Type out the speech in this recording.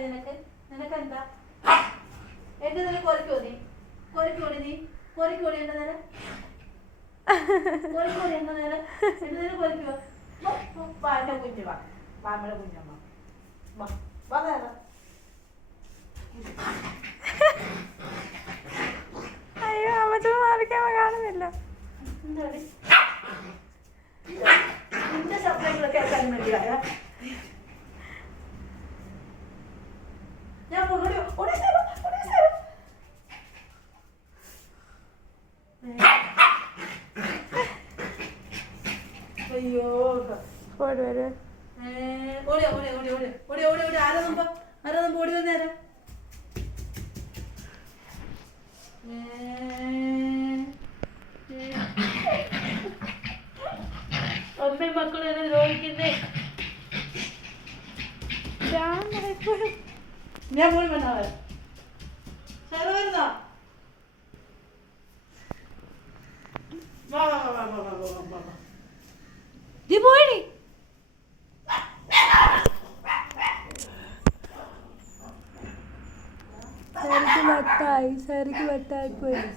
നിനക്ക് നിനക്കെന്താ എന്റെ നില കൊറിക്കോടി നീ കൊറിക്കോടി എന്റെ നില കൊറിക്കോടി എന്റെ നില എന്റെ നില കൊറിക്കോ വാ എന്റെ കുഞ്ഞു വാ വാമ്മയുടെ കുഞ്ഞമ്മ വാ വാ നേരം അയ്യോ അമ്മച്ചമ്മ മാറിക്കാൻ കാണുന്നില്ല. എന്താണ് നിന്റെ ശബ്ദങ്ങളൊക്കെ കേൾക്കാൻ വേണ്ടിയായ ഞാൻ അയ്യോ പോട് വരൂ. ഓടിയോ ഓടിയോ ഓടിയോ ഓടിയോ ഓടിയോ ഓടിയോ ഓടി ആരാ ഓടി വന്നേരാ അമ്മയും മക്കളും എന്നെ ദ്രോഹിക്കുന്നേ. ഞാൻ പോയി വന്നാവേ വരുന്നോ പോയി സാരിക്ക് വട്ടായി പോയി.